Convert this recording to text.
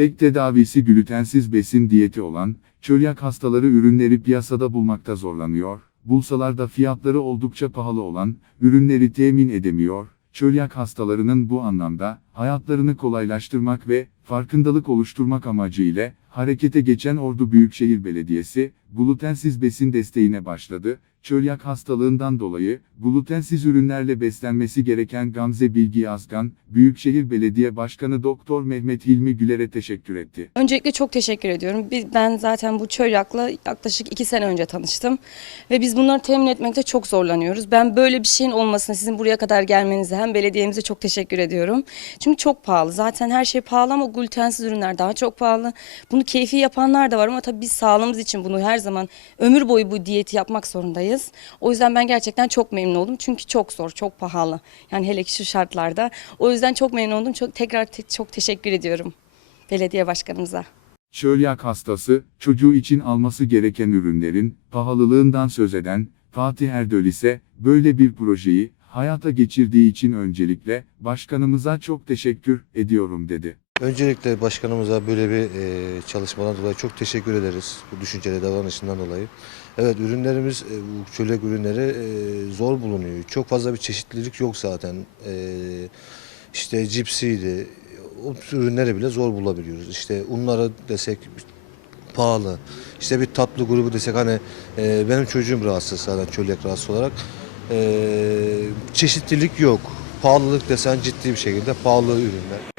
Tek tedavisi glutensiz besin diyeti olan, çölyak hastaları ürünleri piyasada bulmakta zorlanıyor, bulsalar da fiyatları oldukça pahalı olan, ürünleri temin edemiyor. Çölyak hastalarının bu anlamda, hayatlarını kolaylaştırmak ve farkındalık oluşturmak amacıyla, harekete geçen Ordu Büyükşehir Belediyesi, glutensiz besin desteğine başladı. Çölyak hastalığından dolayı, glutensiz ürünlerle beslenmesi gereken Gamze Bilgi Yazgan, Büyükşehir Belediye Başkanı Doktor Mehmet Hilmi Güler'e teşekkür etti. Öncelikle çok teşekkür ediyorum. Ben zaten bu çölyakla yaklaşık iki sene önce tanıştım. Ve biz bunları temin etmekte çok zorlanıyoruz. Ben böyle bir şeyin olmasını, sizin buraya kadar gelmenize hem belediyemize çok teşekkür ediyorum. Çünkü çok pahalı. Zaten her şey pahalı ama glutensiz ürünler daha çok pahalı. Bunu keyfi yapanlar da var ama tabii biz sağlığımız için bunu her zaman ömür boyu bu diyeti yapmak zorundayız. O yüzden ben gerçekten çok memnun oldum. Çünkü çok zor, çok pahalı. Yani hele ki şu şartlarda. O yüzden çok memnun oldum. Çok, tekrar te- çok teşekkür ediyorum belediye başkanımıza. Çölyak hastası, çocuğu için alması gereken ürünlerin pahalılığından söz eden Fatih Erdöl ise böyle bir projeyi hayata geçirdiği için öncelikle başkanımıza çok teşekkür ediyorum dedi. Öncelikle başkanımıza böyle bir e, çalışmadan dolayı çok teşekkür ederiz. Bu düşünceli davranışından dolayı. Evet ürünlerimiz, e, çölek ürünleri e, zor bulunuyor. Çok fazla bir çeşitlilik yok zaten. E, işte cipsiydi, o ürünleri bile zor bulabiliyoruz. İşte unları desek pahalı. İşte bir tatlı grubu desek hani e, benim çocuğum rahatsız zaten çölyak rahatsız olarak. E, çeşitlilik yok. Pahalılık desen ciddi bir şekilde pahalı ürünler.